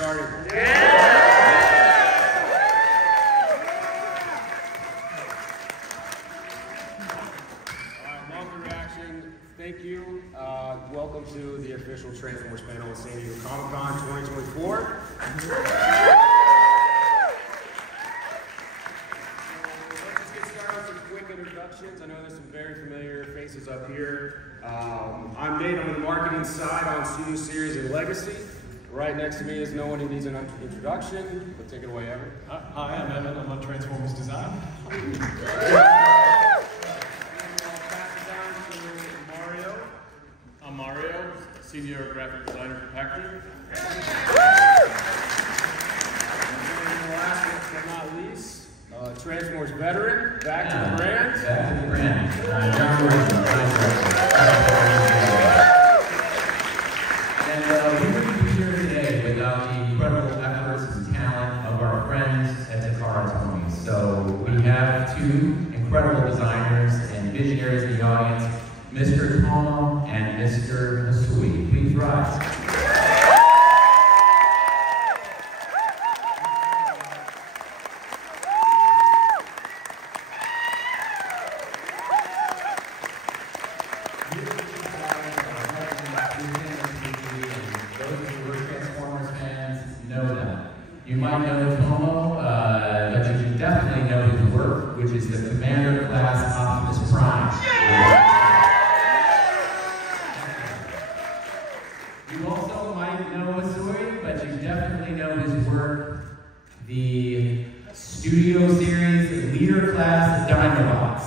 started. Love the reaction. Thank you. Welcome to the official Transformers panel at San Diego Comic-Con 2024. Introductions. I know there's some very familiar faces up here. I'm Nate. I'm on the marketing side on Studio Series and Legacy. Right next to me is no one who needs an introduction, but take it away, Evan. Hi, I'm Evan. I'm on Transformers Design. Mario. I'm Mario, Senior Graphic Designer for Packard. And last but not least, Transformers veteran, back to the brand. Back to the brand. John Morrison, and we wouldn't be here today without the incredible efforts and talent of our friends at Takara Tomy. So we have two incredible designers and visionaries in the audience, Mr. Tomo and Mr. Hasui. Please rise. You might know Tomo, but you should definitely know his work, which is the Commander Class Optimus Prime. You also might know Hasui, but you definitely know his work, the Studio Series Leader Class Dinobots.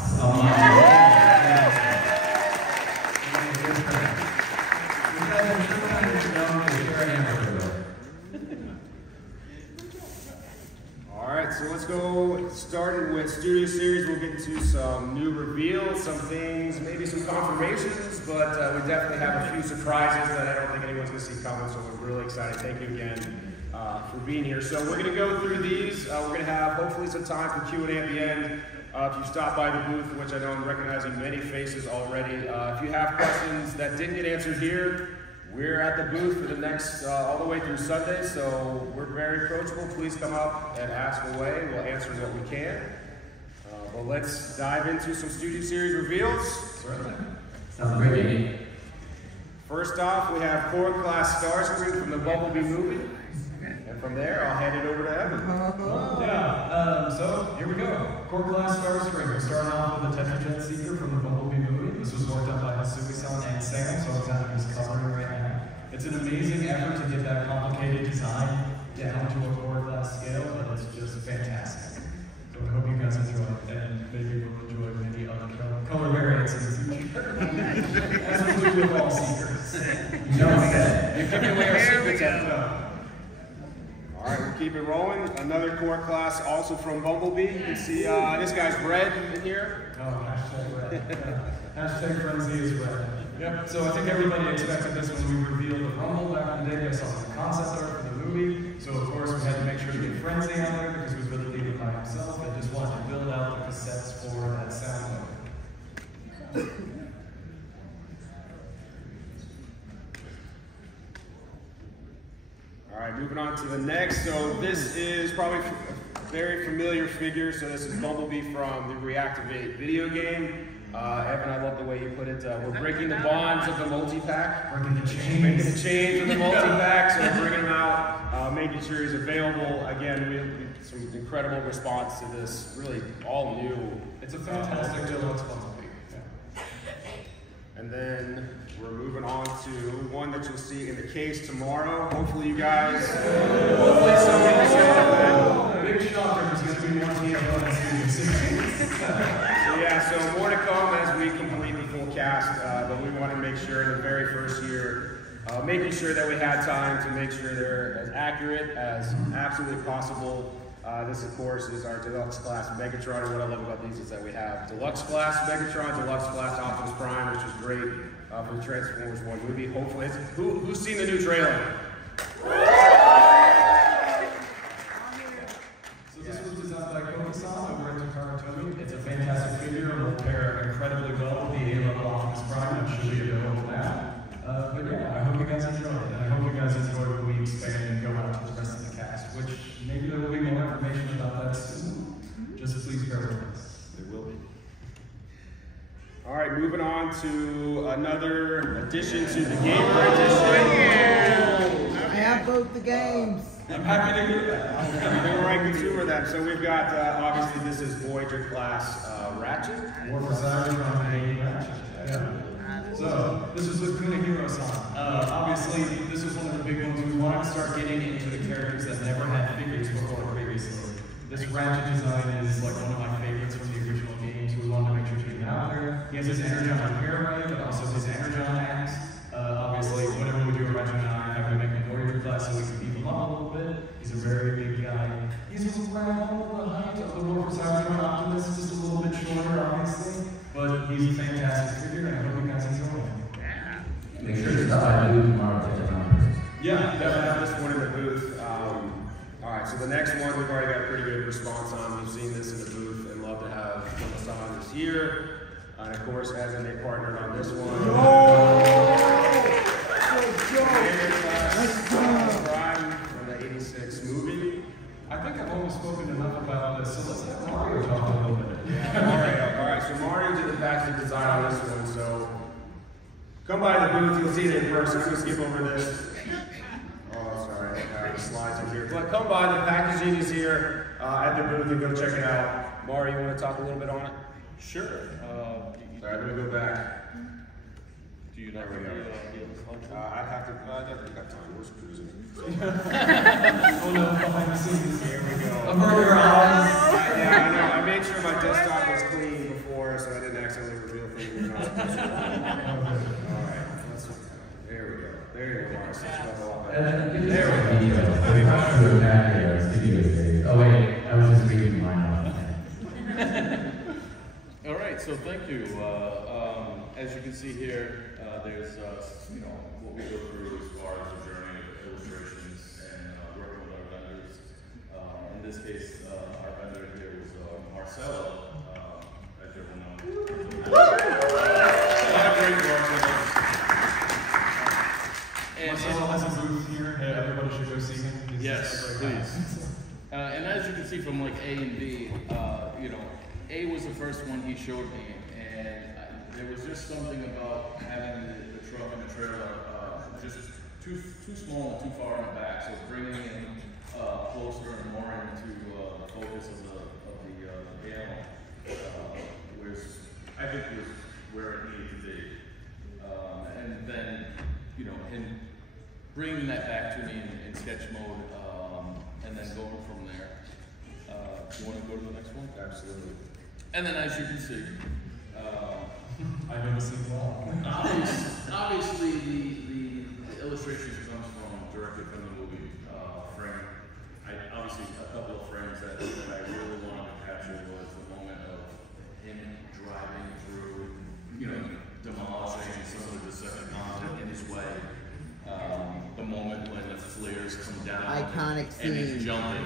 So let's go, starting with Studio Series, we'll get into some new reveals, some things, maybe some confirmations, but we definitely have a few surprises that I don't think anyone's going to see coming, so we're really excited. Thank you again for being here. So we're going to go through these. We're going to have hopefully some time for Q&A at the end. If you stop by the booth, which I know I'm recognizing many faces already, if you have questions that didn't get answered here, we're at the booth for the next, all the way through Sunday, so we're very approachable. Please come up and ask away. We'll answer what we can. But let's dive into some Studio Series reveals. Certainly. Sounds great, Nate. First off, we have Core Class Starscream from the Bumblebee movie. And from there, I'll hand it over to Evan. So here we go. Core Class Starscream. We're starting off with a Tetrajet Seeker from the Bumblebee movie. This was worked on by Hasui-san and Sam, so I'm kind of just covering right now. It's an amazing effort to get that complicated design down to a core class scale, but it's just fantastic. So I hope you guys enjoy it, and maybe we'll enjoy many other color variants in the future. As we do with all Seekers. You know what? You're giving away our secrets. All right, we'll keep it rolling. Another core class, also from Bumblebee. You can see this guy's red in here. Oh, hashtag red. Hashtag frenzy is red. Yep, so I think everybody expected this when we revealed the Rumble back in the day. I saw some concept art for the movie. So of course we had to make sure to get Frenzy on there because he was going to lead it by himself and just wanted to build out the cassettes for that sound wave. All right, moving on to the next. So this is probably a very familiar figure. So this is Bumblebee from the Reactivate video game. Evan, I love the way you put it. We're breaking the bonds of the multi-pack. Breaking the chains. Breaking the chains of the multi-pack. So we're bringing him out, making sure he's available. Again, we have some incredible response to this. Really all new. It's a fantastic deluxe Bumblebee. And then we're moving on to one that you'll see in the case tomorrow. Hopefully you guys, hopefully someone will show up. Big shocker is going to be one here on So yeah, so more to come as we complete the full cast, but we want to make sure in the very first year, making sure that we had time to make sure they're as accurate as absolutely possible. This, of course, is our Deluxe Class Megatron. And what I love about these is that we have Deluxe Class Megatron, Deluxe Class Optimus Prime, which is great for the Transformers 1 movie. Hopefully, who's seen the new trailer? So this was designed by Koki-san over at Takara Tomy. It's a fantastic figure and will pair incredibly well with the A-level Optimus Prime. I'm sure you're available now. But yeah, I hope you guys enjoyed it. And I hope you guys enjoyed when we expand and go out to the rest to another addition to the Gamer Edition. I have both the games. I'm happy to hear that. We'll rank the two of them. So we've got, obviously, this is Voyager class Ratchet. More for Saturn from Ratchet. Yeah. So, this is with Kunihiro-san. Obviously, this was one of the big ones. We wanted to start getting into the characters that never had figures before previously. This Ratchet design is like one of my favorites from the original game, so we wanted to make sure to get it out there. He has his Energon hair right, but also his Energon axe. Obviously, whenever we do a Ratchet and I have to make a warrior class so we can beat him up a little bit. He's a very big guy. He's around the height of the War for Cybertron Optimus, just a little bit shorter, obviously. But he's a fantastic figure, and I hope you guys enjoy him. Yeah. Make sure to stop by the booth tomorrow to check it out. Yeah, definitely have this one in the booth. All right, so the next one we've already got a pretty good response on. We've seen this in the booth and love to have Amazon this year. And of course, as they partnered on this one. From the 86 movie. I think I've almost spoken enough about this, so let's let Mario talk a little bit. Yeah, all right, so Mario did the packaging design on this one, so come by the booth, you'll see it in person. I'm going to skip over this. Oh, sorry, the slides are here. But come by, the packaging is here at the booth and go check it out. Mario, you want to talk a little bit on it? Sure. Sorry, let me go back. Do you not There we go. I'd have to, I definitely got time. We're cruising. Oh no, behind the scenes. Here we go. A murderer eyes. Yeah, I know. I made sure my desktop was clean before, so I didn't accidentally reveal things we're not supposed to. All right. There we go. There you go, Mars. There we go. Oh wait, I was just reading mine. All right, so thank you. As you can see here, there's what we go through as far as the journey of illustrations and working with our vendors. In this case, our vendor here was Marcelo, as everyone knows. A lot of great work with us. Marcelo has a booth here. Everybody should go see him. Yes, please. And as you can see from like A and B, A was the first one he showed me, and there was just something about having the truck and the trailer just too small and too far in the back. So bringing in closer and more into the focus of the panel, I think was where it needed to be. And then him bringing that back to me in sketch mode, and then going from there. Do you want to go to the next one? Absolutely. And then, as you can see, I know the scene well. obviously the illustrations comes directly from the movie frame. Obviously a couple of frames that I really wanted to capture was the moment of him driving through, demolishing some of the Decepticons in his way. The moment when the flares come down. Iconic and he's scene. jumping.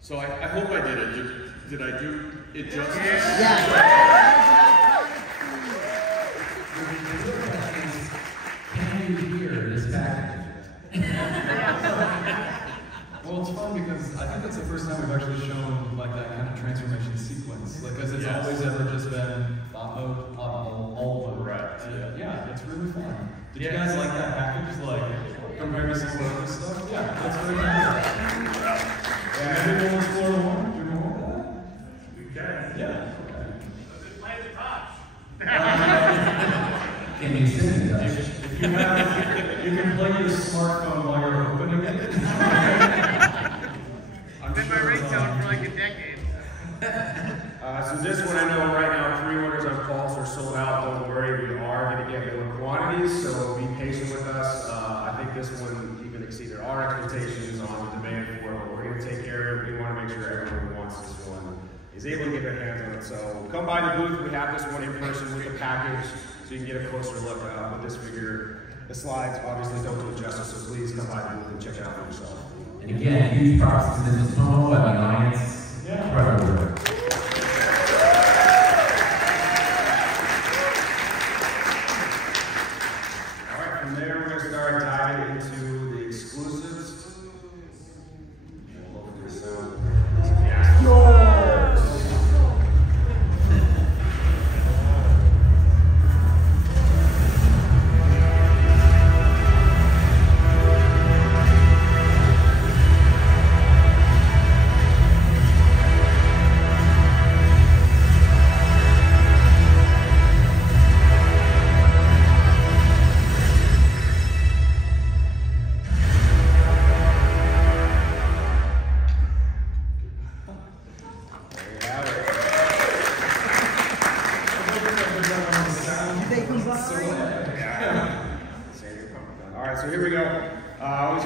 So I hope I did it. Did I do it justice? Yeah. Can you hear this package? Well, it's fun because I think that's the first time we've actually shown like that kind of transformation sequence. Because it's always ever just been thought mode, all mode. Right. Yeah, it's really fun. Did you guys like that package? Like compared to some of the stuff? Yeah, that's very good. Yeah, maybe we'll explore more. Do you know more about that? We can. Yeah. Can you sing it? You can play your smartphone while you're opening it. I've been my ringtone for like a decade. So this one I know right now, pre-orders on Pulse are sold out. Don't worry, we are going to get more quantities, so be patient with us. I think this one even exceeded our expectations on the demand for it, but we're going to take care of it. We want to make sure everyone who wants this one is able to get their hands on it. So come by the booth. We have this one in person with the package, so you can get a closer look with this figure. The slides obviously don't do it justice, so please come by the booth and check it out for yourself. And again, huge props to this promo by the audience. Incredible work. From there, we're going to start diving into the exclusives.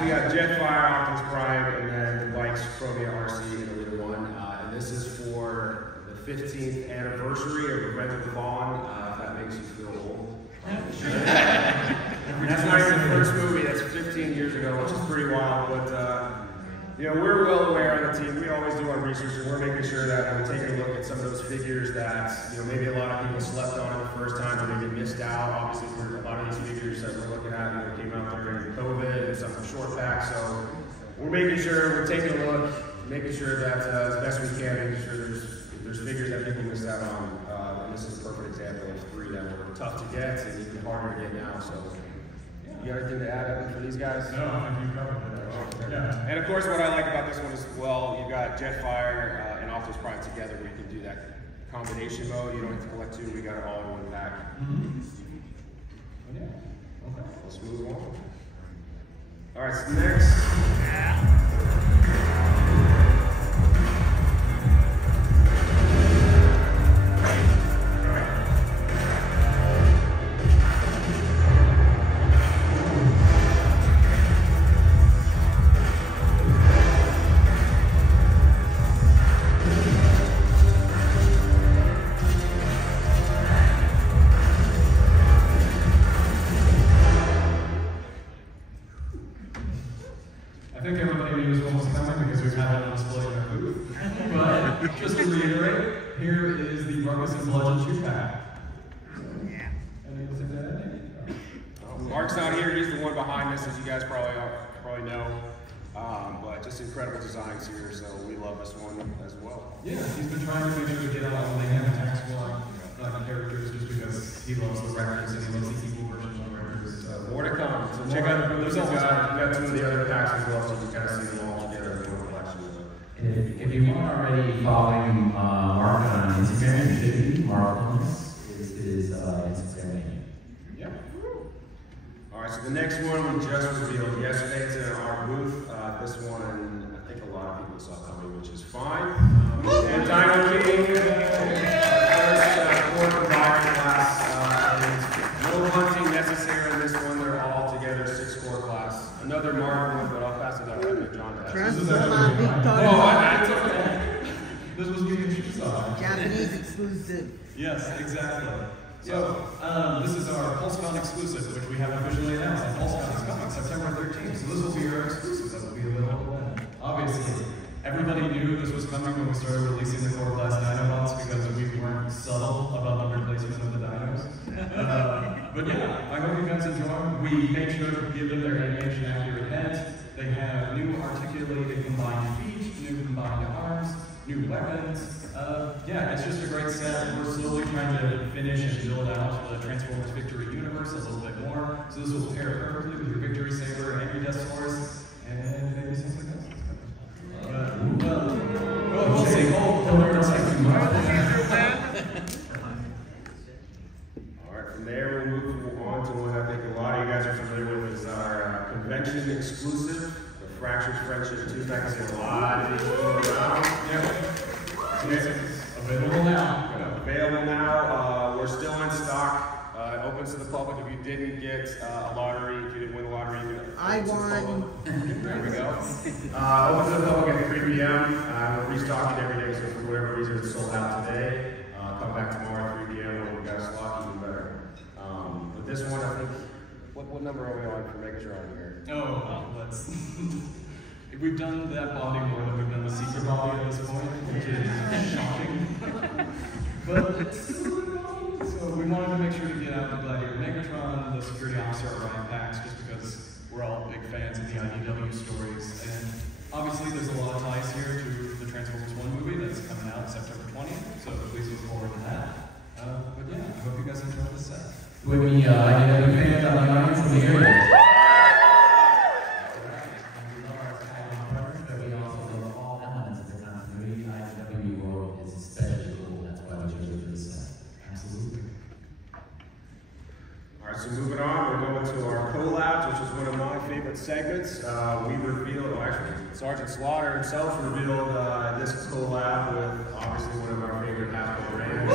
we got Jetfire, Optimus Prime, and then the bikes, Chromia RC, and the Leader One. And this is for the 15th anniversary of Revenge of the Fallen, if that makes you feel old. That's not even the first movie, that's 15 years ago, which is pretty wild, but you know, we're well aware on the team, we always do our research, and we're making sure that we're taking a look at some of those figures that, you know, maybe a lot of people slept on the first time, or maybe missed out. Obviously, a lot of these figures that we're looking at, you know, came out during COVID, and some short packs, so we're making sure we're taking a look, making sure that as best we can, making sure there's figures that people missed out on, and this is a perfect example of 3 that were tough to get, and even harder to get now, so. You got anything to add for these guys? No, I think you covered it. Yeah. And of course, what I like about this one is, well, you got Jetfire and Optimus Prime together, where you can do that combination mode. You don't have to collect 2. We got it all in one pack. Yeah. Okay. Let's move on. All right. So next. I think everybody knew this one was coming because we've had it on display in our booth. But just to reiterate, here is the Marcus and Bludgeon 2-pack. Yeah. Anything to add? Mark's not here. He's the one behind this, as you guys probably know. But just incredible designs here, so we love this one as well. Yeah, he's been trying to make sure to get out on the Ham Attack Squad characters just because he loves the records and he loves the evil versions of records. More to come. So check out those. We got 2 of the other packs as well, so you can kind of see them all together in one collection. If you aren't already following Mark on Instagram, you should be. Mark is his Instagram name. Yep. All right, so the next one we just revealed yesterday. It's in our booth. This one, I think a lot of people saw coming, which is fine. And Dino King, first 4 provider class. No hunting necessary in this one. They're all together 6-core class. Another Mark one, but I'll pass it out to John. Transformer Victoria. Oh, this was being introduced. Japanese exclusive. Yes, exactly. So, this is our PulseCon exclusive, which we have officially announced. And PulseCon is coming September 13th, so this will be our exclusive that will be available then. Obviously, everybody knew this was coming when we started releasing the core class Dinobots because we weren't subtle about the replacement of the dinos. But yeah, I hope you guys enjoy them. We made sure to give them their animation accurate heads. They have new articulated combined feet, new combined arms, new weapons. Yeah, it's just a great set. We're slowly trying to finish and build out the Transformers Victory universe a little bit more. So this will pair perfectly with your Victory Saber and your Death Force, and maybe something else. We'll see. Hold on a second. All right, from there we'll move on to one I think a lot of you guys are familiar with is our convention exclusive, the Fractured Friendship 2-pack. I see a lot of these going around. Available now. Available now. We're still in stock. It opens to the public. If you didn't get a lottery, if you didn't win the lottery, you can I won. There we go. Open to the public at 3 p.m. We're restocking every day, so for whatever reason it's sold out today. Come back tomorrow at 3 p.m. when we got a slot, even better. But this one, I think, what number are we on for making sure I'm here? Oh, let's. We've done that body more than we've done the secret body at this point, which is shocking. But so we wanted to make sure to get out the Gladiator Megatron, the Security Officer Orion packs, just because we're all big fans of the IDW stories. And obviously there's a lot of ties here to the Transformers 1 movie that's coming out September 20th, so please look forward to that. But yeah, I hope you guys enjoy this set. With me, IDW fans on the audience in the area. So moving on, we're going to our collabs, which is one of my favorite segments. We revealed, well actually, Sergeant Slaughter himself revealed this collab with obviously one of our favorite Hasbro brands.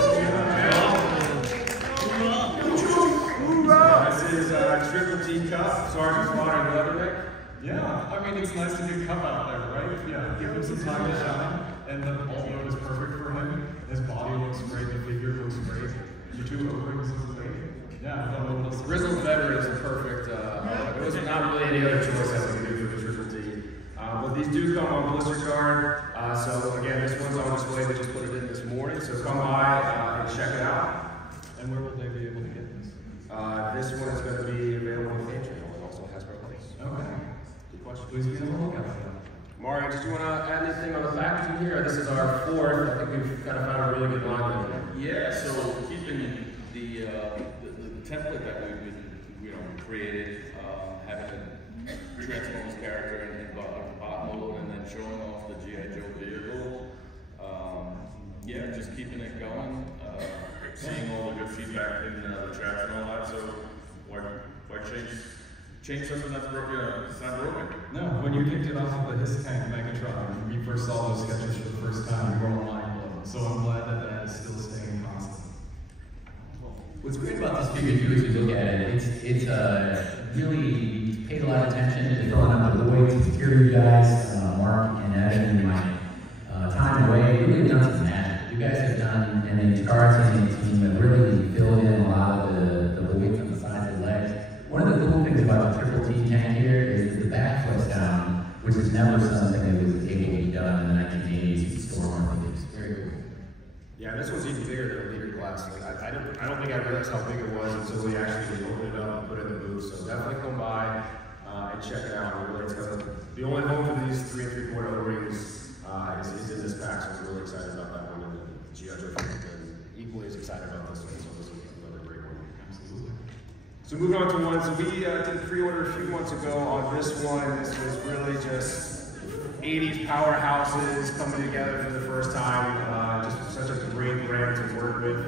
This is Triple T Cup, Sergeant Slaughter and Leatherneck. Yeah, I mean, it's nice to get Cup out there, right? Yeah, give him some time to shine, and the alt mode is perfect for him. His body looks great, the figure looks great. Your two O-rings look great. Yeah, Grizzled Veteran is a perfect, it was not really any other choice that we could do for the Triple T. But these do come on blister card, so again, this one's on display, we just put it in this morning, so come by and check it out. And where will they be able to get this? This one is going to be available on Fan Channel and also Hasbro. Okay. Good question. Please be on the lookout for that. Mario, did you want to add anything on the packaging here? This is our fourth. I think we've kind of found a really good line there. Yeah, so keeping the template that we've been, created, having the Transformers character in bot mode, and then showing off the G.I. Joe vehicle. Yeah, just keeping it going. Seeing all the good feedback in the chats and all that. So why change something that's broken? It's not broken. No, when you kicked it off of the Hiss Tank Megatron, when you first saw those sketches for the first time, you were all mind blown. So I'm glad that that is still staying constant. What's great about this figure too, as you look at it, it's really paid a lot of attention to filling out the voids. It's here, you guys, Mark and Evan, in my time away, really done some magic. You guys have done, and the Takara team have really filled in a lot of the voids on the sides of the legs. One of the cool things about the Triple T tank here is the back flips down, which is never something that was able to be done in the 1980s. You could store more things. Very cool. Yeah, this one's even bigger than a leader class. Like, I don't think I realized how big it was until we actually opened it up and put it in the booth. So definitely come by and check it out. We're really excited. The only home for these 3 3/4 O-rings is in this pack, so we're really excited about that one. And G.I. Joe and equally as excited about this one. So this is another great one. Absolutely. So moving on to one. So we did a pre-order a few months ago on this one. This was really just 80s powerhouses coming together for the first time. Just such a great brand to work with.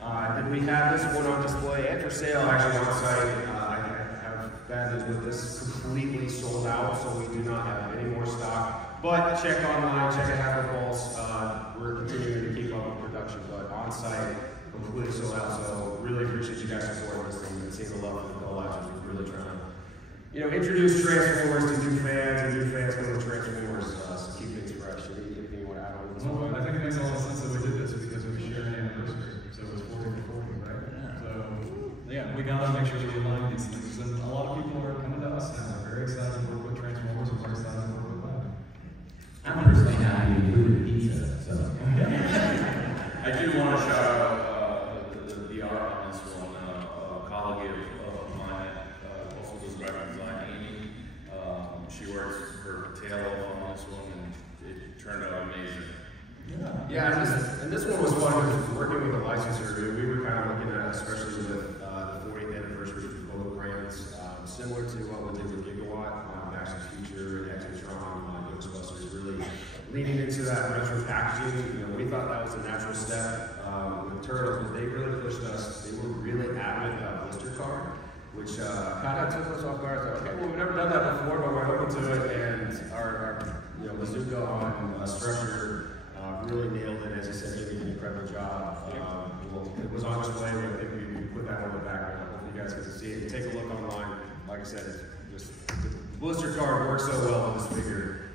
Then we have this one on display and for sale actually on site. I have bad news with this completely sold out, so we do not have any more stock. But check online, check at Hasbro Pulse. We're continuing to keep up with production, but on site, completely sold out. So really appreciate you guys supporting this thing and seeing the love for the collabs. We're really trying to, introduce Transformers to new fans and new fans come to Transformers. So keep things fresh. Anything you want to add on this one? Well, I think it makes a lot of sense that we did this because we share an anniversary. So it was 40 for 40, right? Yeah. So, yeah, we gotta make sure we align these things. And a lot of people are coming to us now. They're very excited to work with Transformers and we're excited to work with them. I'm personally happy to include the pizza, so. I do want to shout out the art on this one. A colleague of mine also does graphic design, Amy. She works her tail off on this one, and it turned out amazing. Yeah, and this one was fun because working with a licensor. We were kind of looking at, especially with the 40th anniversary of both brands, similar to what we did with Gigawatt on Back to the Future and Exotron on Ghostbusters, really leaning into that retro packaging. We thought that was a natural step with Turtles, but they really pushed us. They were really adamant about blister card, which kind of took us off guard. Like, okay, well, we've never done that before, but we're open to it, and our bazooka on structure really nailed it. As I said, he did an incredible job. It was on display, but I think we put that on the background. Hopefully you guys get to see it. Take a look online. Like I said, it's just the blister card works so well with this figure.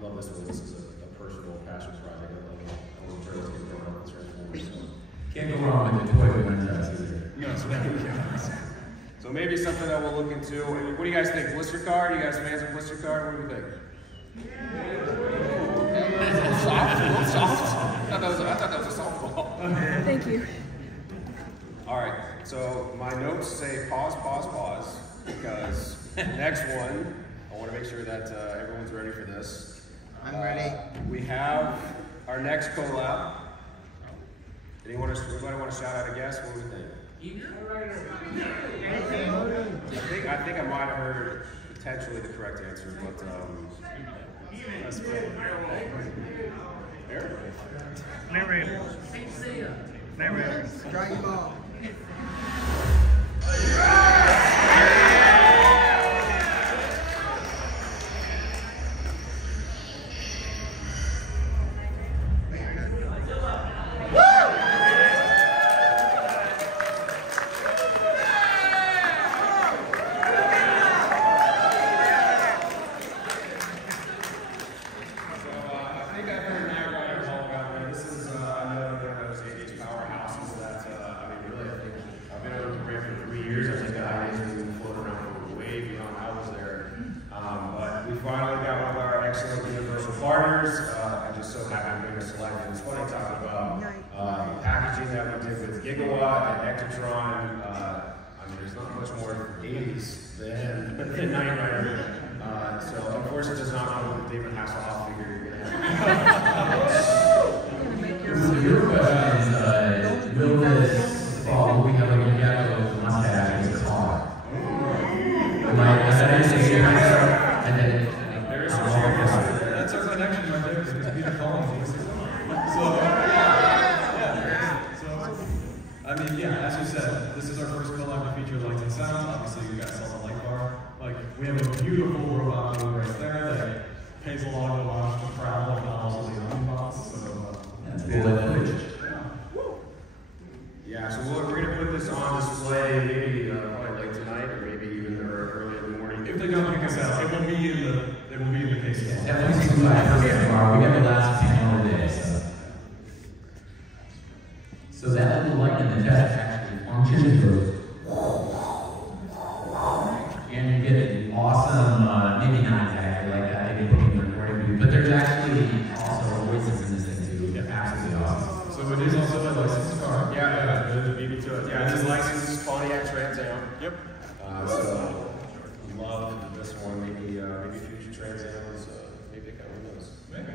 Love this one. This is a personal passion project. I love it. I want Turtles to get going on Transformers. Can't go wrong with the toy princess either. So maybe something that we'll look into. What do you guys think? Blister card? You guys fans of blister card? What do you think? Soft. I thought that was a softball. Thank you. All right. So my notes say pause, because next one, I want to make sure that everyone's ready for this. I'm ready. We have our next collab. Anybody want to shout out a guess? What do we think? I think I might have heard potentially the correct answer, but Narrator. Dragon Ball. finally got one of our excellent Universal partners. I just so happened to bring a selection. It's funny talking about packaging that we did with Gigawatt and Ectotron. I mean, there's not much more 80s than Knight Rider. So unfortunately, it does not come with the David Hasselhoff figure you're gonna have. So your question is, will this fall? We have a gecko mustache as a car. And then that's our connection right there, because Peter Collins. I mean, yeah, as you said, this is our first collab to feature lights and sounds. Obviously, you guys saw the light bar. Like, we have a beautiful robot moon right there that pays a lot of homage to Prowl, if not also the Omnibots. So, that's cool. Yeah, so we're going to put this on display maybe probably late tonight, or maybe even early in the morning. if they don't pick us out, it will be in the case. Definitely see my first tomorrow. We got the last panel of the day, so that little light in the test actually functions and goes, and you get an awesome, maybe not exactly like that, maybe putting the recording view, but there's actually also voices in this thing too. They're absolutely awesome. So it is also a licensed car. Yeah, beat me to it. Yeah, it's a licensed Pontiac Trans Am. Yep. So love this one. Maybe future Trans Ams. Maybe it got one of those. Maybe.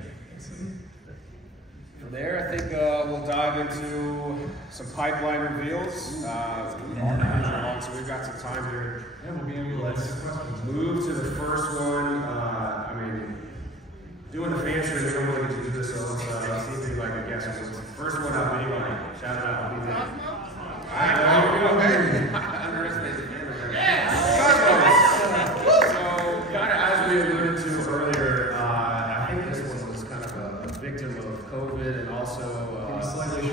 From there, I think we'll dive into some pipeline reveals. So we've got some time here. Yeah, we'll be able to answer questions. Move to the first one. I mean, doing the fancy, we don't really get to do this, so let's see if anybody can guess. First one out, anybody? Shout it out. Underestimate the So, kind of as we alluded to earlier, I think this one was kind of a victim of COVID and also slightly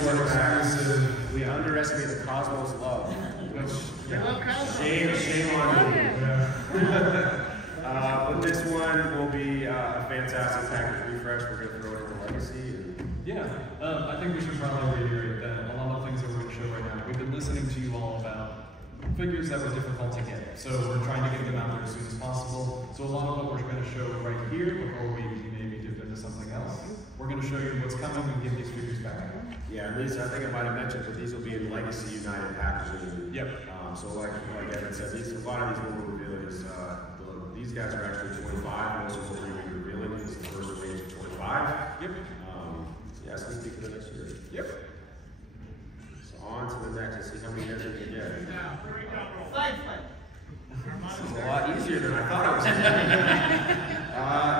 short massive. We underestimate the Cosmos love, which shame on me. But this one will be a fantastic package refresh. We're going to throw it into Legacy. Yeah, I think we should probably reiterate that a lot of things that we're going to show right now, we've been listening to you all about figures that were difficult to get. So we're trying to get them out there as soon as possible. So a lot of what we're going to show right here, before we maybe dip into something else, we're going to show you what's coming and get these figures back. Yeah, and these, I think I might have mentioned, but these will be in Legacy United packaging. Yep. So like Evan said, a lot of these will be revealed is, these guys are actually 25. Most of what we're going to be revealing is the first range of 25. Yep. Yeah, so let's speak for the next year. Yep. So on to the next and see how many hits we can get. This is a lot easier than I thought it was.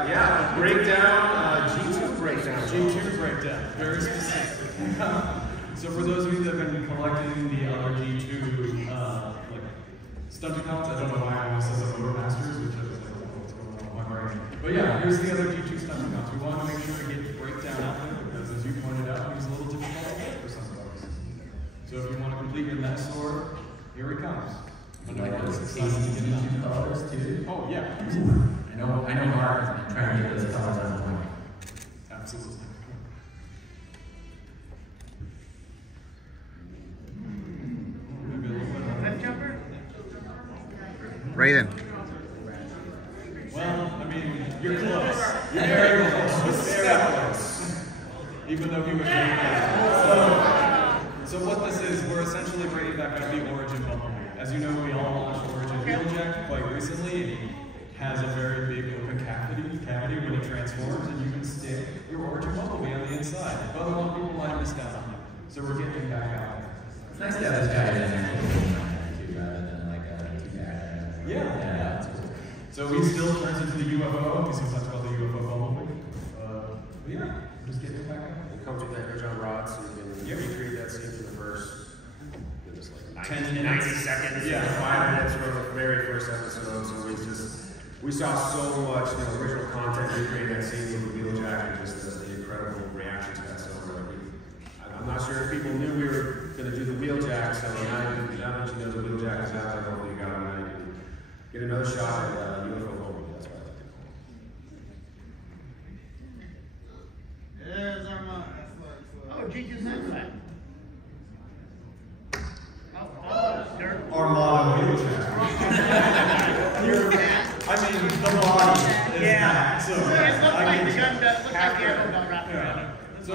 Yeah, breakdown, G2 breakdown. G2 breakdown, very specific. So for those of you that have been collecting the other G2 like stunt accounts, I don't know why I almost said the Motor Masters, which I was like, what's going on with my brain. But yeah, here's the other G2 stunt accounts. We wanted to make sure to get the breakdown out there because, as you pointed out, it was a little difficult to get for some folks. So if you want to complete your Metasaur, here he comes. I like those G2 colors too. Oh yeah. I know Mark has been trying to get those colors on point. Absolutely. Raiden. Well, I mean, you're close. You're very close. Very close. Even though he was very close. So what this is, we're essentially bringing back up the Origin Bumblebee. As you know, we all launched Origin Wheeljack quite recently, and he has a very big open cavity when he transforms, and you can stick your Origin Bumblebee on the inside. But a lot of people might have missed out on it. So we're getting him back out there. It's nice to have this guy in there too, rather than like a two-back. Yeah. So he still turns into the UFO. He's sometimes called the UFO Bumblebee. But yeah, just getting it back out. It comes with that Energon rod, so you can recreate that scene for the first, like 90 seconds, 5 minutes from the very first episode. So we saw so much original content recreating that scene with the Wheeljack, and just the incredible reaction to that. So I'm not sure if people knew we were going to do the Wheeljack, so now that you know the Wheeljack is out there, hopefully you got it, and you can get another shot at UFO Bumblebee. That's what I like to call it. There's Armand. Oh, G2's not that. Armada Wheeljack. I mean, the body Yeah. So It looks like the gun does, looks like half the arrow credit. got wrapped around it. So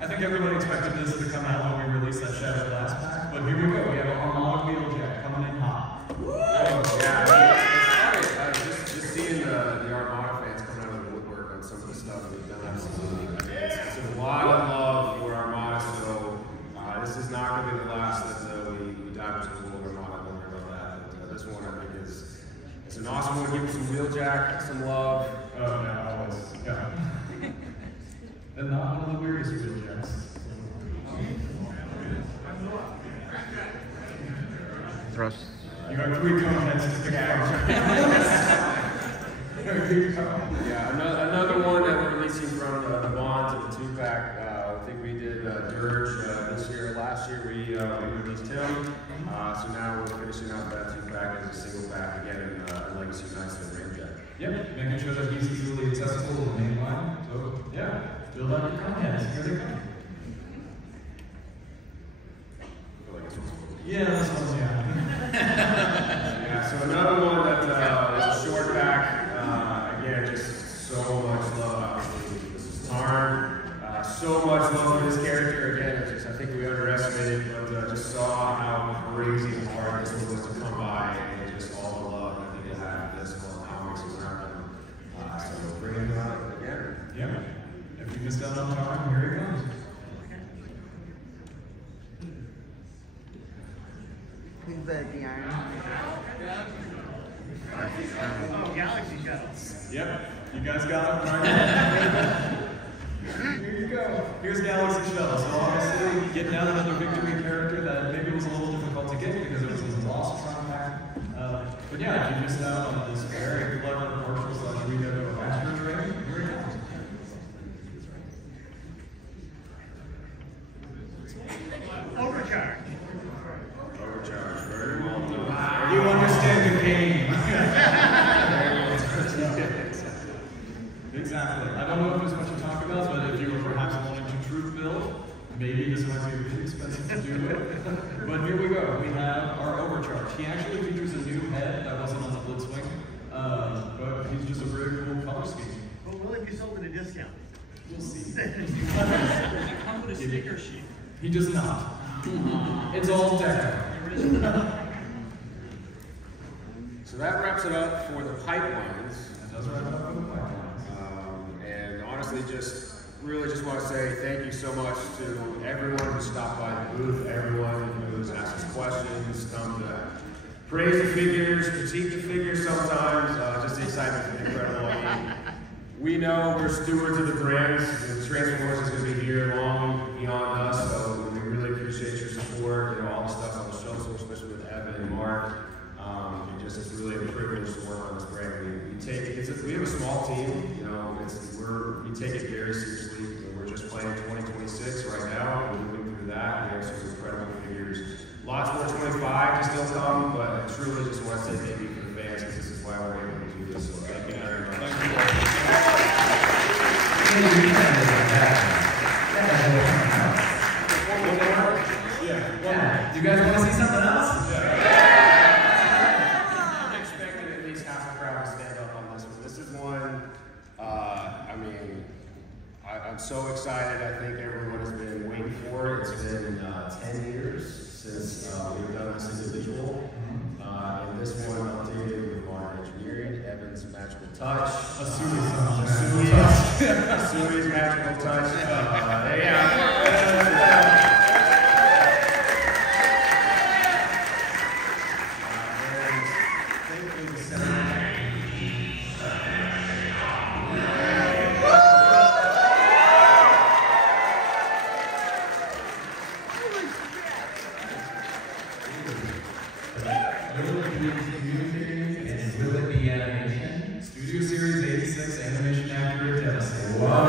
I think everybody expected this to come out when we released that Shattered Glass pack, but here we go. We have an Armada Wheeljack coming in hot. Yeah, it's funny. Just seeing the Armada fans coming out of the woodwork on some of the stuff we've done. It's a lot of love for Armada, so this is not going to be the last that we dive into the world of Armada. Don't worry about that. But, this one I think it's an awesome one. Give it some Wheeljack, some love. Oh, yeah, always. Yeah. And not one of the weirdest Wheeljacks. Thrust. You got 3 comments to pick out. Yeah, another one that we're releasing from the Bonds of the 2-pack. I think we did Dirge this year. Last year we released him. So now we're finishing out that 2-pack as a single pack again in Legacy Knights and Ramjet. Yep, making sure that he's easily accessible to the main line. So, yeah, build out your comments. Here they come. Yeah, this one's, Yeah, so another one that is a short pack. Again, just so much love, obviously. This is Tarn. So much love for this character. Again, I think we underestimated, but just saw how crazy hard this one was to come by, and just all the love I think we'll have this whole comics around them. So bring him out again. yeah. If you missed out on Tarn, here he comes. Who's the Iron? Oh, Galaxy Shuttle. Yep, you guys got it right. Here you go. Here's Galaxy Shuttle. So obviously, getting out another victory character that maybe was a little difficult to get because it was a lost pack. But yeah, if you missed out on this very clever partial slash redo master training, here it comes. Overcharge. Overcharge, very well done. You understand the game. Exactly. I don't know if there's much to talk about, but if you were perhaps wanting to truth build, maybe this might be a bit expensive to do it. But here we go. We have our Overcharge. He actually features a new head that wasn't on the Blitzwing, but he's just a very cool color scheme. But will it be sold at a discount? We'll see. Does it come with a sticker sheet? He does not. It's all deck. So that wraps it up for the pipelines. It does wrap it up with the pipelines. And honestly, really just want to say thank you so much to everyone who stopped by the booth, everyone who's asked us questions, come to praise the figures, critique the figures sometimes. Just the excitement's been incredible. I mean, we know we're stewards of the brands. The Transformers is going to be here long beyond us, so we really appreciate your support. All the stuff on the show, especially with Evan and Mark. It's really a privilege to work on this brand. We have a small team. We take it very seriously. We're just playing 2026 right now. We're moving through that. We have some incredible figures. Lots more 25 to still come, but I truly just want to say thank you for the fans because this is why we're able to do this. So thank you very much. Yeah. Do you guys want to see something else? I'm expecting at least half the crowd to stand up on this one. This is one, I'm so excited. I think everyone has been waiting for it. It's been 10 years since we've done this individual. And this one updated with Mark Engineering, Evan's Magical Touch, Asui's Magical Touch. Studio Series 86 animation accurate Devastator. Wow.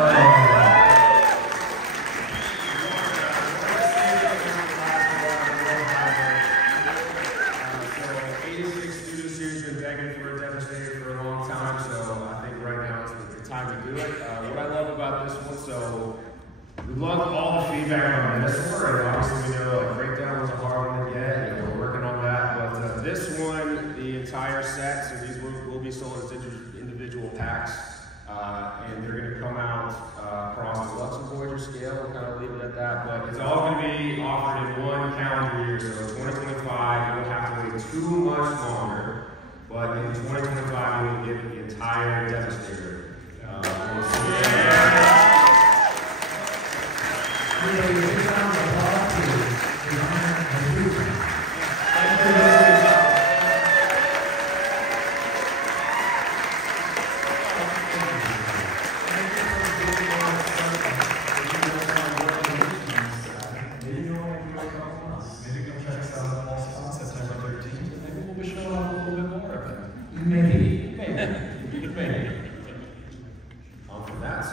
So 86 Studio Series has been begging for a Devastator for a long time, so I think right now is the time to do it. What I love about this one, so we love all the feedback on this one, and obviously we know Breakdown was a hard one to get, we're working on that, but this one, the entire set, so these will be sold as individual individual packs, and they're going to come out across the Lux and Voyager scale. We'll kind of leave it at that, but it's all going to be offered in one calendar year, so 2025, you don't have to wait too much longer, but in 2025, we will give the entire Devastator.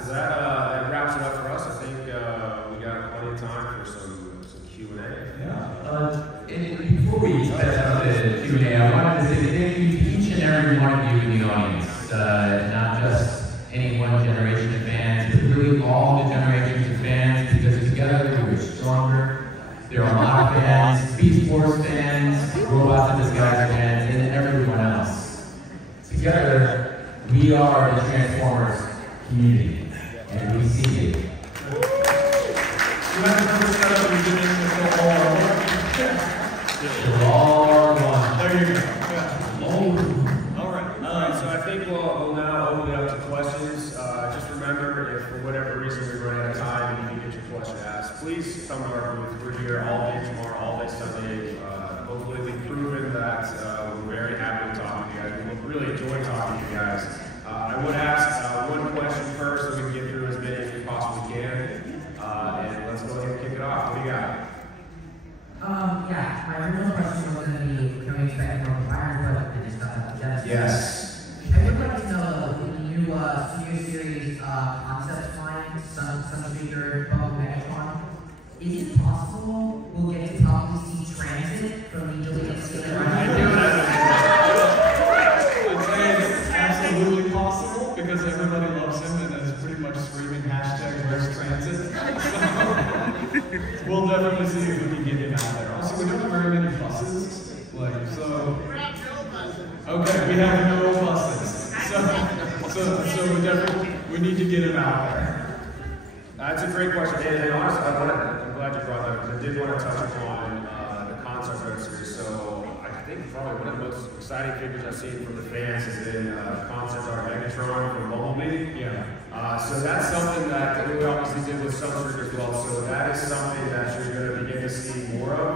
That wraps it up for us. I think we got plenty of time for some Q&A. Yeah. Before we set up the Q&A, I wanted to say thank you to each and every one of you in the audience. Not just any one generation of fans, but really all the generations of fans, because together we are stronger. There are a lot of fans, Beast Wars fans, Robots in Disguise fans, and everyone else. Together, we are the Transformers community. And we see you. We're all one. There you go. All right, so I think we'll now open it up to questions. Just remember, if for whatever reason we run out of time and you can get your question asked, please come to our booth. We're here all day tomorrow, all day Sunday. Hopefully we've proven that we're very happy to talk to you guys. We really enjoy talking to you guys. I would ask one question first so we can get through as many as we possibly can. And let's go ahead and kick it off. What do you got? Yeah, my original question was going to be, can we expect more fire and stuff like Yes. I would like to know the new Studio Series concept line, Sunstreaker, Bubble Megatron. Is it possible we'll get to probably see Transit from the Juliet Scale? Absolutely possible, because everybody loves him and is pretty much screaming hashtag Where's Transit. So, we'll definitely see if we can get him out there. Also, we don't have very many buses. Okay, we have no buses. So we definitely, we need to get him out there. That's a great question. And honestly, I'm glad you brought that up, because I did want to touch upon the concept art series. So I think probably one of the most exciting figures I've seen from the fans is in concept art Megatron from Bumblebee. Yeah. So that's something that we obviously did with Sunstreaker as well. So that is something that you're going to begin to see more of.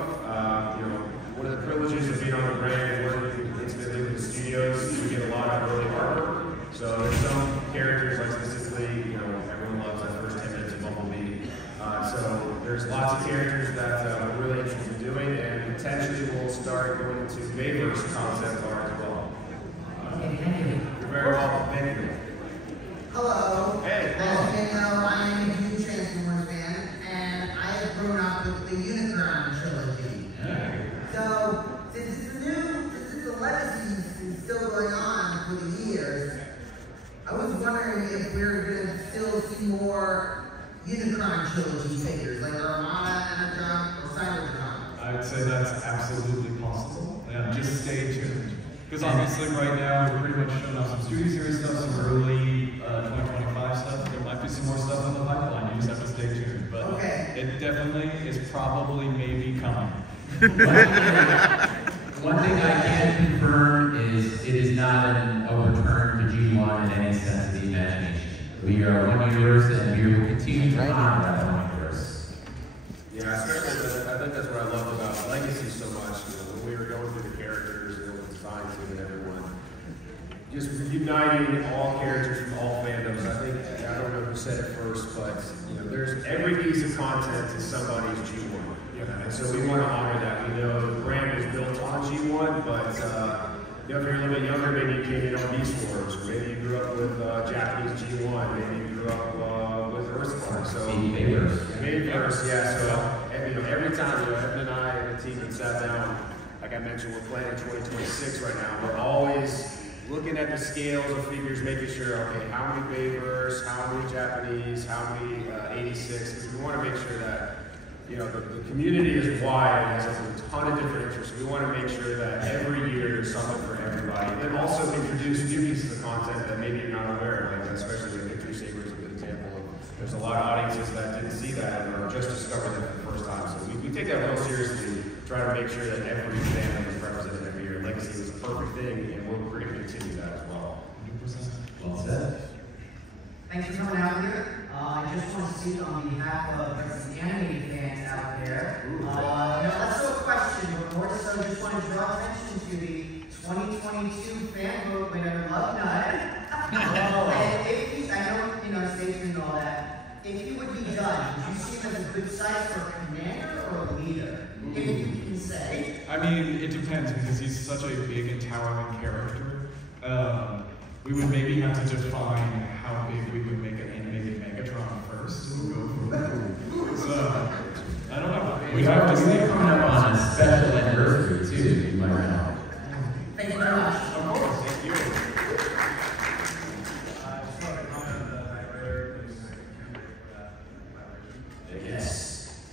One of the privileges of being on the brand and working intimately with the studios, we get a lot of early artwork. So there's some characters, like specifically, everyone loves that first 10 minutes of Bumblebee. So there's lots of characters that we're really interested in doing, and potentially we'll start going into Mayverse concept art as well. Okay, thank you. You're very welcome. Thank you. Hello. Hey. As you may know, I am a huge Transformers fan, and I have grown up with the Unicron trilogy. Hey. So, since the legacy is still going on for the years, I was wondering if we're going to still see more Unicron trilogy figures, like Armada, Energon, or Cybertron. I would say that's absolutely possible. Yeah, just stay tuned. Because obviously right now we're pretty much showing off some Studio Series stuff, some early 2025 stuff. There might be some more stuff in the pipeline. You just have to stay tuned. But it definitely is probably maybe coming. One thing I can confirm is it is not a return to G1 in any sense of the imagination. We are one universe, and we will continue to honor that one universe. Yeah, especially I think that's what I loved about Legacy so much. When we were going through the characters and the design team and everyone, just uniting all characters from all fandoms. I think, I don't know who said it first, but there's every piece of content is somebody's G1. And so we want to honor that. We know the brand was built on G1, but if you're a little bit younger, maybe you came in on Beast Wars, or maybe you grew up with Japanese G1, maybe you grew up with Earthspark. So Mayverse, yeah. So every time Evan and I and the team had sat down, like I mentioned, we're planning 2026 right now. We're always looking at the scales of figures, making sure, okay, how many Mayverse, how many Japanese, how many 86, because we want to make sure that you know, the community is wide and has a ton of different interests. We want to make sure that every year there's something for everybody. And then also introduce new pieces of content that maybe you're not aware of, like especially with Victory Saber is a good example of. There's a lot of audiences that didn't see that or just discovered it for the first time. So we take that real seriously, try to make sure that every family is represented every year. Legacy was a perfect thing, and we're going to continue that as well. 100%. Well said. Thanks for coming out here. I just want to speak on behalf of the animated fans out there. Less so a question, but more so just want to draw attention to the 2022 fan vote winner, Love Nut. And if you, I know, station and all that, if you would be done, would you see him as a good size for a commander or a leader? If you can say. I mean, it depends because he's such a big and towering character. We would maybe have to define how big we would make an animated Megatron first and go from there. So, I don't know. We'd have to see coming up on a special anniversary too, you might know. Thank you very much. Of course, thank you. I just want to comment that I read this candidate for that collaboration. Yes.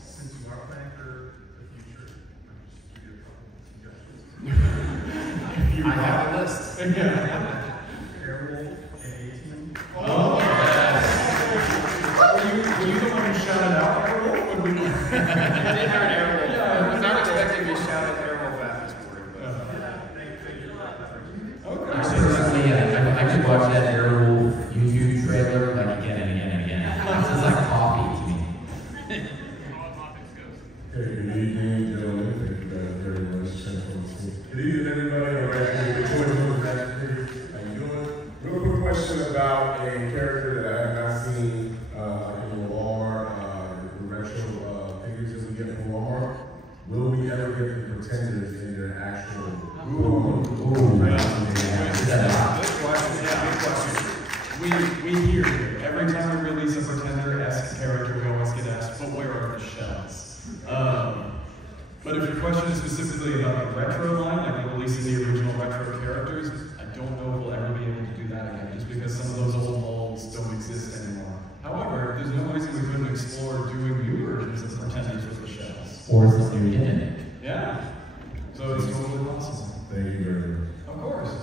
Since you are planning for the future, I'm just give you a couple of suggestions. I have a list. Airwolf and 18. Oh, yes. Were you the one who shouted out Airwolf? I did hear an Airwolf. I was not expecting to shout at Airwolf at this morning, but Personally, I could watch that Airwolf YouTube trailer like again and again and again. It's just like coffee to me. Hey, good evening, gentlemen. Thank you guys very much. Good evening, everybody. All right, how you doing? Real quick question about a character that I have not seen in Walmart, the retro figures that we get from Walmart. Will we ever get the Pretenders in their actual We hear you. Every time we release a Pretender-esque character, we always get asked, but where are the shells? But if your question is specifically about the retro line, like releasing the original retro characters, I don't know if we'll ever be able to do that again, just because some of those old molds don't exist anymore. However, there's no reason we couldn't explore doing new versions of Pretenders with the shells. Or something we didn't. Yeah. So it's totally possible. Thank you very much. Of course.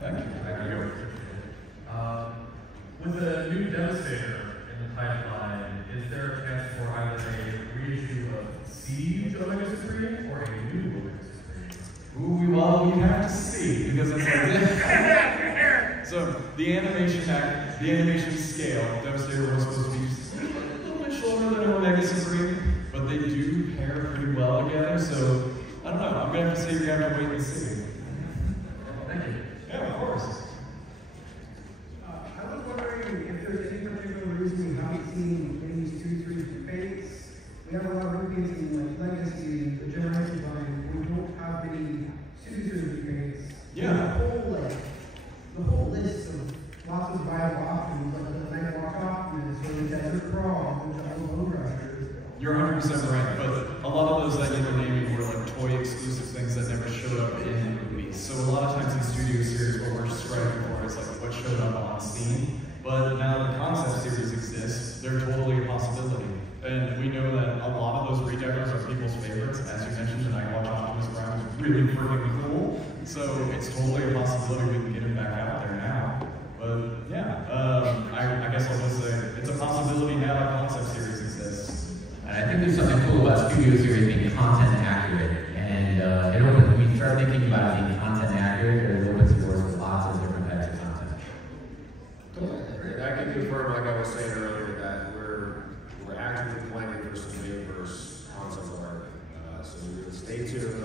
Thank you. With the new Devastator in the pipeline, is there a chance for either a reissue of Siege Omega Supreme or a new Omega Supreme? Well, we have to see because it's like so the animation scale, Devastator was supposed to be just a little bit shorter than Omega Supreme, but they do pair pretty well together. So I don't know. I'm gonna have to say we have to wait and see. Thank you. Yeah, of course. I was wondering if there's any particular reason we haven't seen these 2-3 debates. We have a lot of movies in like Legacy, the Generation line. We don't have any 2-3 debates. Yeah. The whole list of lots of viable options, like the Night Walk Optimus or the Desert Crawl, which I love Rushers. You're 100% right, but a lot of those that you were naming were like toy exclusive things that never showed up in movies. So a lot of times in studio series, what we're striving for is like what showed up on scene. But now that the concept series exists, they're totally a possibility. And we know that a lot of those redeckers are people's favorites. As you mentioned, the Night Watch Optimus Prime is really freaking cool. So it's totally a possibility we can get him back out there now. But yeah, I guess I'll just say it's a possibility now that concept series exists. And I think there's something cool about studio series being content accurate. And it opens, when you start thinking about it being content accurate, it opens doors with lots of different types of content. I can confirm, like I was saying earlier, that we're actively planning for some Universe concept art. So stay tuned.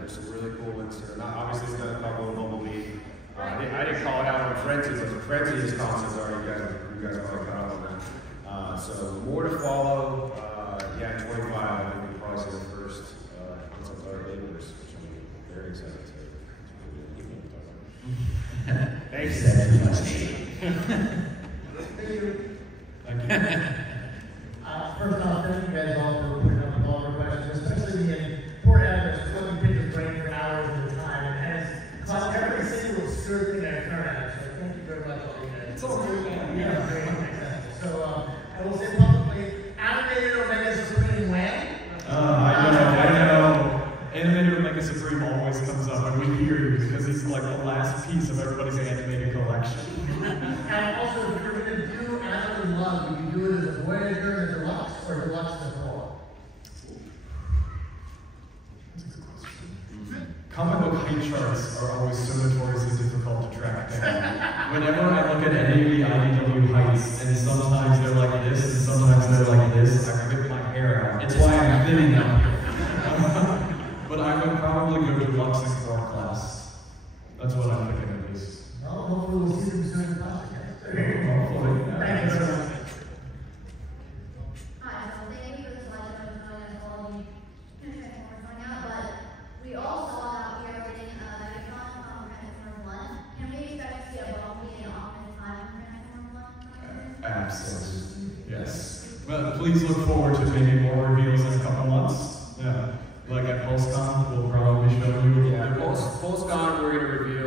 There's some really cool ones here. Not obviously we've done a couple of Bumblebee. I didn't call it out on Frenzy, but Frenzy is concept art. You guys probably caught up on that. So more to follow. Yeah, 25. I think we'll probably see the first concept art Universe, which I'm very excited to. Thanks. Thank you. Thank you. Thank you. First off, thank you guys all for putting up with all our questions, especially the poor address, let me pick his brain for hours at a time, and has caught every single absurd thing I've thrown at. So thank you very much, all you guys. It's all good, man. Yeah, exactly. So, I will say publicly, animated Omega Supreme when? I know. Animated Omega Supreme always comes up, and we hear you because he's like the last piece of everybody's animated collection. And also, if you're going to do Animal in Love, would you do it as a Voyager and a Deluxe, or Deluxe and a Core? Comic book height charts are always so notoriously difficult to track down. Whenever I look at any of the IDW heights, and sometimes they're like this, and sometimes they're like this, I rip my hair out. It's why I'm thinning up here. But I would probably go Deluxe and Core class. That's what I'm thinking at least. Well, hopefully we'll see them soon in plastic. Hopefully. Thank you very much. Hi, so thank you for the slide that was going and all the Transformers going out, but we all saw that we are getting a Megatron from Transformers 1. Can we expect to see a Bumblebee and Optimus Prime from Transformers 1? Absolutely. Yes. Well, please look forward to maybe more reveals in a couple months. Yeah. Like at PulseCon, we'll probably show you. Yeah, PulseCon, we're going to reveal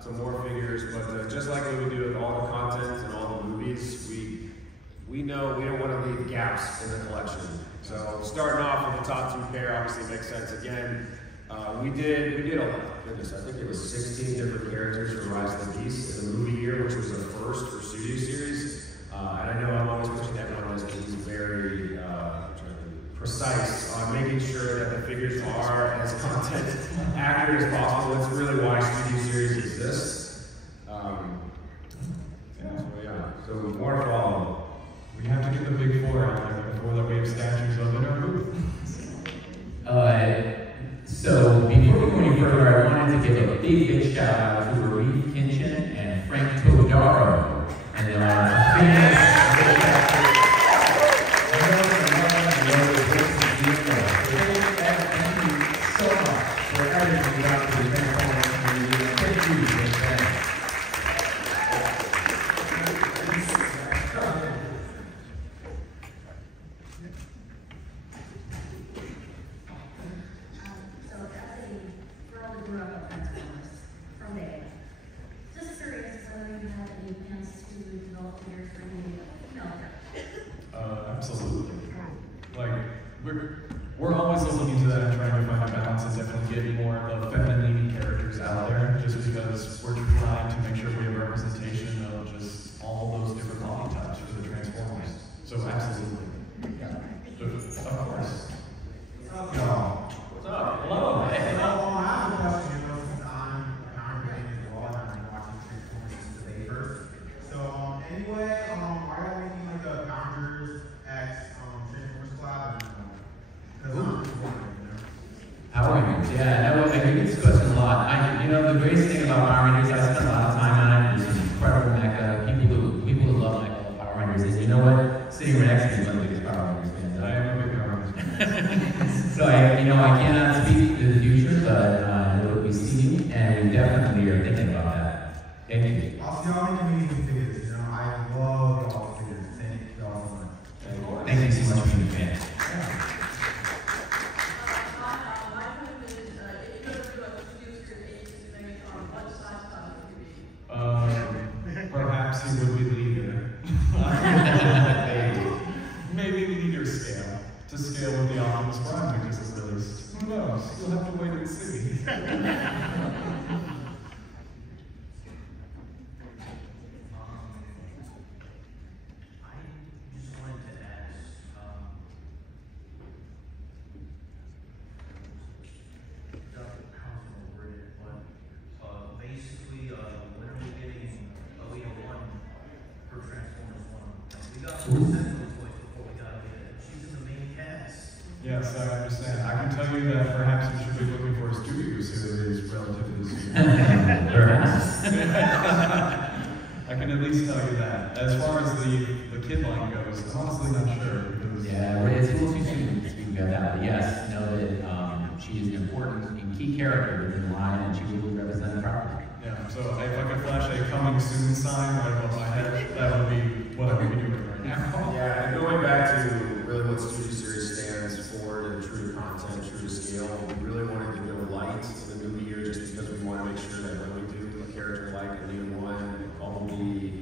some more figures, but just like we do with all the content and all the movies, we know we don't want to leave gaps in the collection. So starting off with the top 2 pair obviously makes sense. Again, we did a goodness, I think it was 16 different characters for Rise of the Beast in the movie year, which was a first for Studio Series. And I know I'm always pushing everyone on this because he's very precise on making sure that the figures are as content accurate as possible. That's really why Studio Series exists. So more to follow. We have to get the big 4 out there before that we have statues of in our booth. So before we go any further, I wanted to give a big shout out to Raif Kinchin and Frank Todaro. And Absolutely. Like, we're always looking into that and trying to find a balance and definitely get more of the feminine characters out there, just because we're trying to make sure we have representation of just all those different body types for the Transformers. So absolutely. Of course. What's up? What's up? Hello. Hey. I have a question. You know, since I'm congregating as well and I'm watching Transformers today first. So, anyway, are y'all making like a Conquerors X Transformers collab? Because I'm just wondering, you know. Power Rangers, yeah, no, I hear this question a lot. The greatest thing about Power Rangers, I spent a lot of time on it. There's some incredible mecha, people who love mecha Power Rangers. And you know what? Sitting right next to me is one of the biggest Power Rangers fans. I am a big Power Rangers fan. So I cannot speak to the future, but I know we see you, and we definitely are thinking about that. Thank you. I'll see y'all making amazing figures. You know, I love y'all figures. Thank y'all so much. Thank you so much for being a fan. Perhaps he would be leader. Maybe leader scale. To scale with the Optimus Prime we just released. Who knows? You'll have to wait and see. Basically, when are we getting Alita 1 for Transformers 1? We got Ooh. Sentinel toys before we got Alita. She's in the main cast. Yes, I understand. I can tell you that perhaps we should be looking for a studio series relatively soon. Perhaps. I can at least tell you that. As far as the kid line goes, I'm honestly not sure. Because Yeah, it's a little too soon to speak about that, but yes, know that she is an important and key character within the line, and she will be represented properly. yeah, so if I could flash a coming soon sign right above my head, that would be what I would be doing right now. Yeah, and going back to really what Studio Series stands for, and true to content, true to scale, we really wanted to go light in the movie year just because we want to make sure that when we do a character like Alita 1, Bumblebee,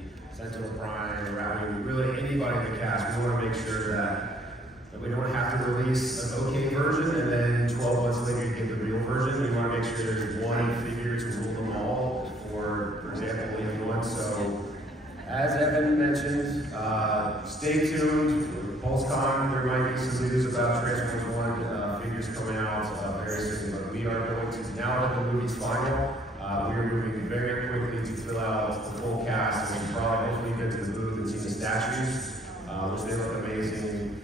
now that the movie's final, we are moving very quickly to fill out the full cast, and we'll probably hopefully get to the booth and see the statues, which they look amazing.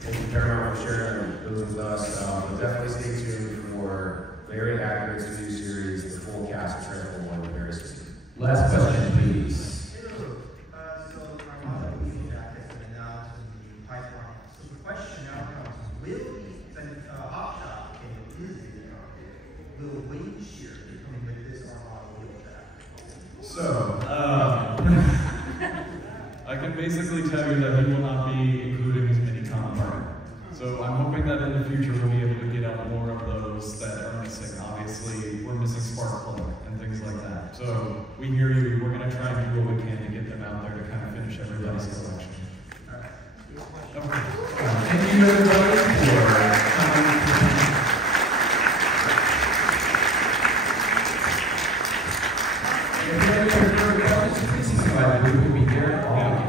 Thank you Paramount for sharing those with us. But definitely stay tuned for very accurate studio series, the full cast of Transformers 1 very soon. Last question, please. So my mother was jackets and now to the pipeline. So the question now comes, will Hopshot and Disney will Wayne Shear be coming with this Armada wheelchair? So, I can basically tell you that he will not be including his mini counterpart. So I'm hoping that in the future we'll be able to get out more of those that are missing. Obviously, we're missing Sparkplug and things like that. So we hear you. We're going to try and do what we can to get them out there to kind of finish everybody's collection. Okay. Thank you everybody for coming. If you have any further questions, please come by the booth. We'll be here all weekend.